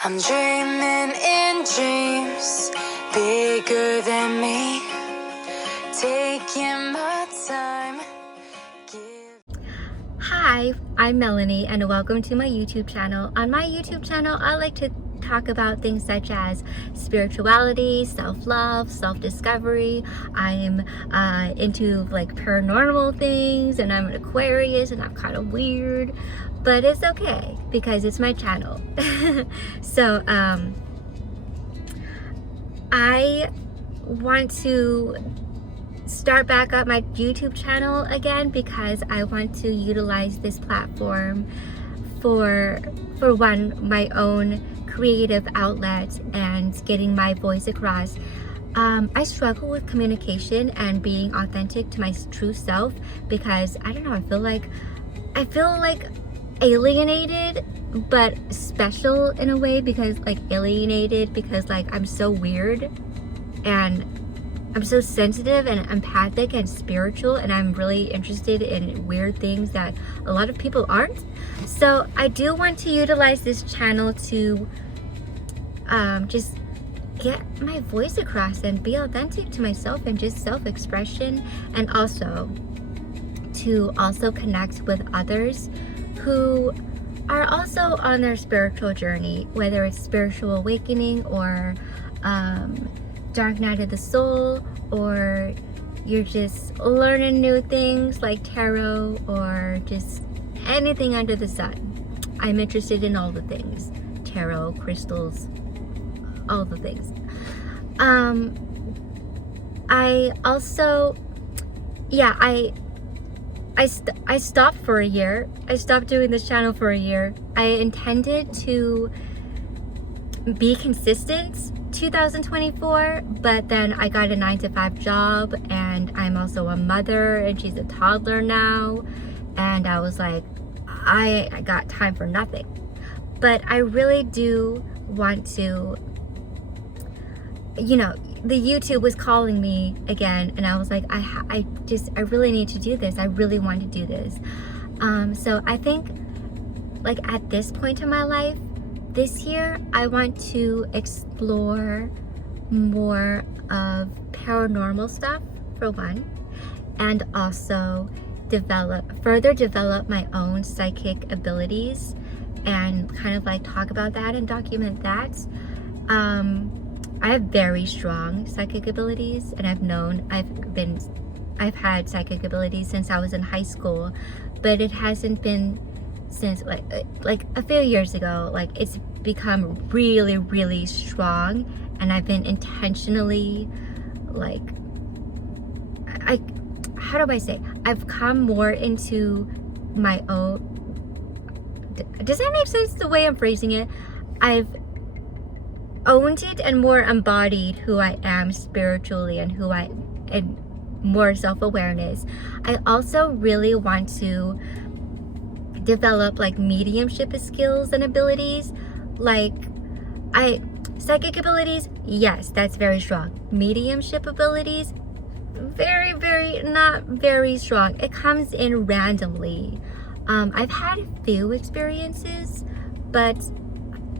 I'm dreaming in dreams bigger than me, taking my time. Hi, I'm Melanie and welcome to my YouTube channel. On my YouTube channel, I like to talk about things such as spirituality, self-love, self-discovery. I'm into like paranormal things, and I'm an Aquarius and I'm kind of weird, but it's okay because it's my channel. So I want to start back up my YouTube channel again because I want to utilize this platform for one, my own creative outlet and getting my voice across. I struggle with communication and being authentic to my true self because I don't know, I feel like alienated but special in a way, because like alienated because like I'm so weird and I'm so sensitive and empathic and spiritual, and I'm really interested in weird things that a lot of people aren't. So I do want to utilize this channel to just get my voice across and be authentic to myself and just self-expression, and also to connect with others who are also on their spiritual journey, whether it's spiritual awakening or dark night of the soul, or you're just learning new things like tarot or just anything under the sun. I'm interested in all the things, tarot, crystals, all the things. I also, yeah, I stopped for a year. I stopped doing this channel for a year. I intended to be consistent 2024, but then I got a 9-to-5 job, and I'm also a mother, and she's a toddler now, and I was like, I got time for nothing. But I really do want to, you know, the YouTube was calling me again, and I was like, I really need to do this. I really want to do this. So I think like at this point in my life, this year, I want to explore more of paranormal stuff, for one, and also further develop my own psychic abilities and kind of like talk about that and document that. I have very strong psychic abilities, and I've had psychic abilities since I was in high school, but it hasn't been since like a few years ago. Like, it's become really, really strong, and I've been intentionally like, how do I say, I've come more into my own, does that make sense the way I'm phrasing it? I've owned it and more embodied who I am spiritually and more self-awareness. I also really want to develop like mediumship skills and abilities. Like, psychic abilities, yes, that's very strong. Mediumship abilities, very, very not very strong. It comes in randomly. I've had a few experiences, but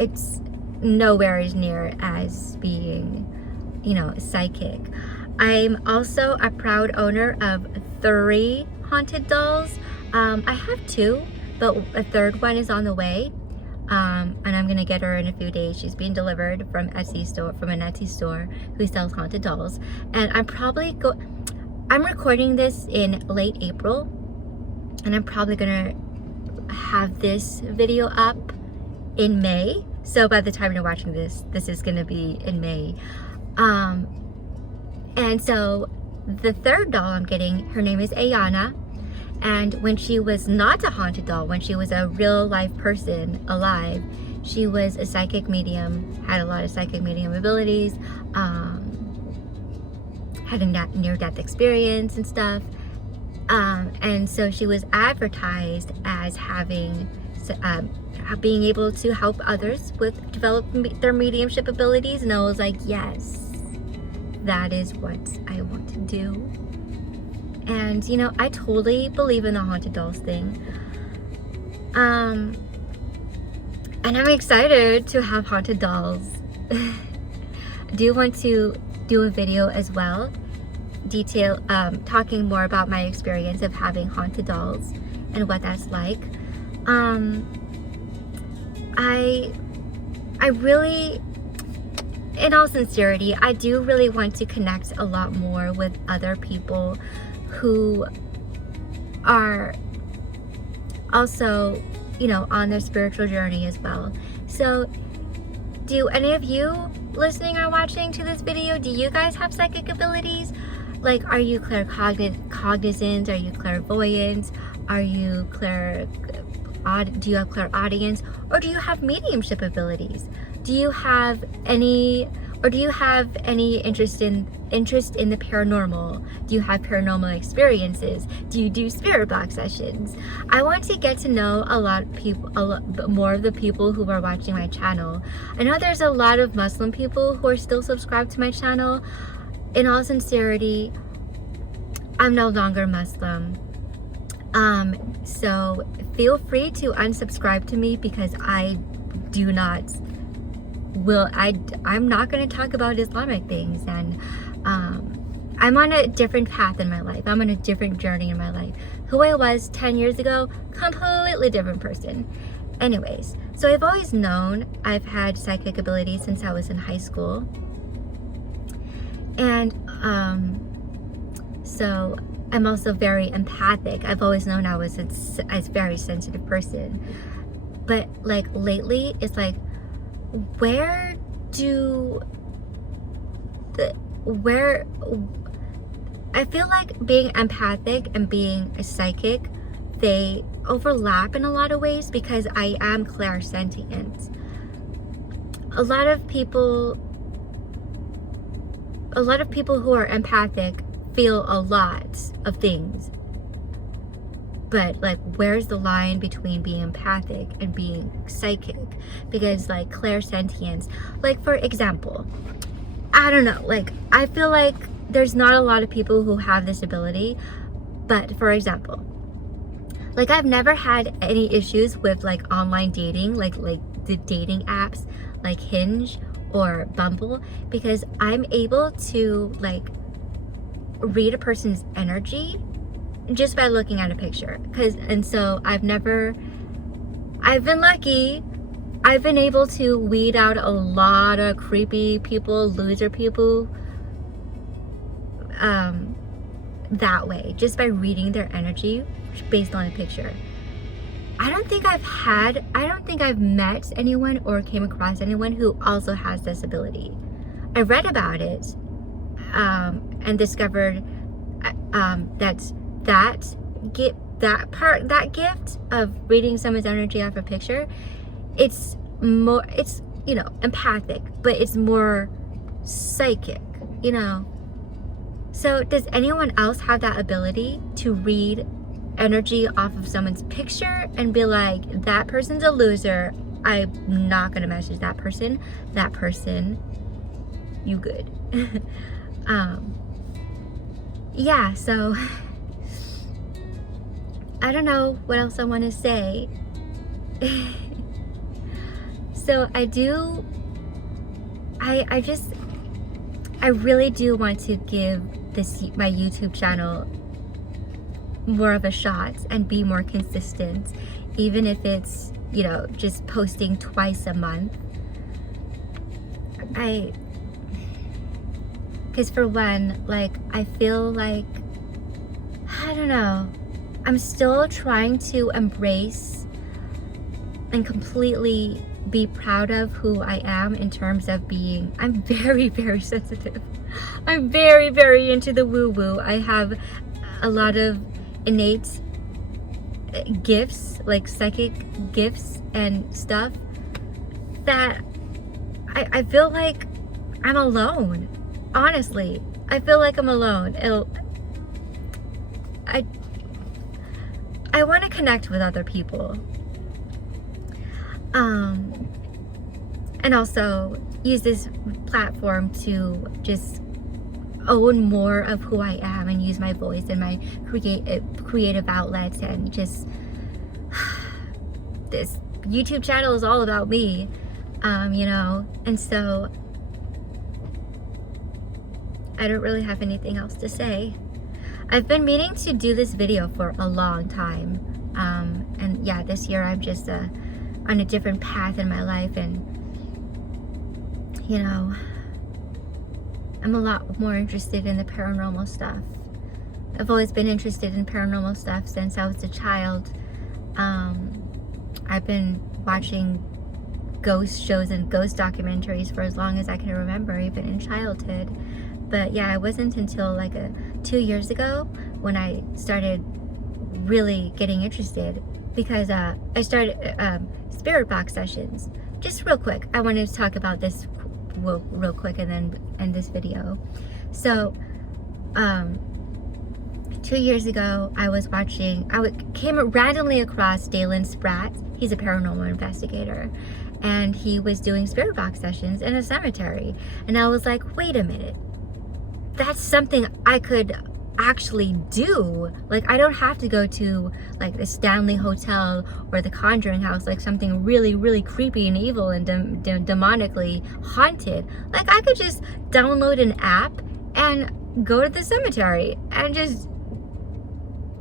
it's nowhere as near as being, you know, psychic. I'm also a proud owner of 3 haunted dolls. I have 2, but a 3rd one is on the way, and I'm gonna get her in a few days. She's being delivered from an Etsy store who sells haunted dolls, and I'm recording this in late April, and I'm probably gonna have this video up in May. So by the time you're watching this is gonna be in May. And so the 3rd doll I'm getting, her name is Ayana. And when she was not a haunted doll, when she was a real life person alive, she was a psychic medium, had a lot of psychic medium abilities, had a near-death experience and stuff. And so she was advertised as being able to help others develop their mediumship abilities. And I was like, yes, that is what I want to do. And, you know, I totally believe in the haunted dolls thing. And I'm excited to have haunted dolls. I do want to do a video as well, talking more about my experience of having haunted dolls and what that's like. I really, in all sincerity, I do really want to connect a lot more with other people who are also, you know, on their spiritual journey as well. So do any of you listening or watching to this video, do you guys have psychic abilities? Like, are you claircognizant? Are you clairvoyant? Are you do you have clairaudience? Or do you have mediumship abilities? Do you have any interest in the paranormal? Do you have paranormal experiences? Do you do spirit box sessions? I want to get to know a lot more of the people who are watching my channel. I know there's a lot of Muslim people who are still subscribed to my channel. In all sincerity, I'm no longer Muslim. So feel free to unsubscribe to me, because I'm not going to talk about Islamic things, and I'm on a different path in my life. I'm on a different journey in my life. Who I was 10 years ago, completely different person. Anyways, so I've always known I've had psychic abilities since I was in high school. And so I'm also very empathic. I've always known I was a very sensitive person. But like lately, it's like, I feel like being empathic and being a psychic, they overlap in a lot of ways, because I am clairsentient. A lot of people who are empathic feel a lot of things. But like, where's the line between being empathic and being psychic? Because like clairsentience, like for example, I don't know, like I feel like there's not a lot of people who have this ability. But for example, like I've never had any issues with like online dating, like the dating apps like Hinge or Bumble, because I'm able to like read a person's energy just by looking at a picture. And so I've been lucky. I've been able to weed out a lot of creepy people, loser people, that way, just by reading their energy based on a picture. I don't think I've met anyone or came across anyone who also has this ability. I read about it, and discovered that gift of reading someone's energy off a picture, it's you know, empathic, but it's more psychic, you know. So does anyone else have that ability to read energy off of someone's picture and be like, that person's a loser, I'm not gonna message that person, you good? Yeah, so I don't know what else I want to say. So I really do want to give my YouTube channel more of a shot and be more consistent, even if it's, you know, just posting twice a month. Because for one, like, I feel like, I don't know, I'm still trying to embrace and completely be proud of who I am in terms of being, I'm very, very sensitive. I'm very, very into the woo-woo. I have a lot of innate gifts, like psychic gifts and stuff, that I feel like I'm alone. Honestly, I feel like I'm alone. I want to connect with other people. And also use this platform to just own more of who I am and use my voice and my creative outlets, and just this YouTube channel is all about me, you know, and so I don't really have anything else to say. I've been meaning to do this video for a long time, and yeah, this year I'm just on a different path in my life, and you know, I'm a lot more interested in the paranormal stuff. I've always been interested in paranormal stuff since I was a child. I've been watching ghost shows and ghost documentaries for as long as I can remember, even in childhood. But yeah, it wasn't until like 2 years ago when I started really getting interested, because I started spirit box sessions. Just real quick, I wanted to talk about this real quick and then end this video. So 2 years ago, I came randomly across Dalen Spratt. He's a paranormal investigator, and he was doing spirit box sessions in a cemetery. And I was like, wait a minute, that's something I could actually do. Like, I don't have to go to like the Stanley Hotel or the Conjuring House, like something really, really creepy and evil and demonically haunted. Like, I could just download an app and go to the cemetery and just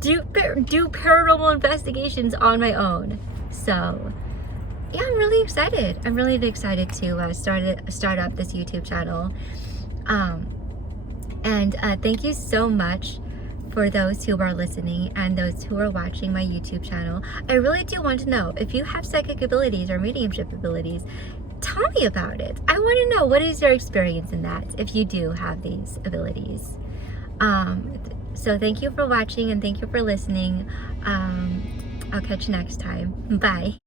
do paranormal investigations on my own. So yeah, I'm really excited. I'm really excited to start up this YouTube channel. And thank you so much for those who are listening and those who are watching my YouTube channel. I really do want to know if you have psychic abilities or mediumship abilities. Tell me about it. I want to know, what is your experience in that, if you do have these abilities. So thank you for watching and thank you for listening. I'll catch you next time. Bye.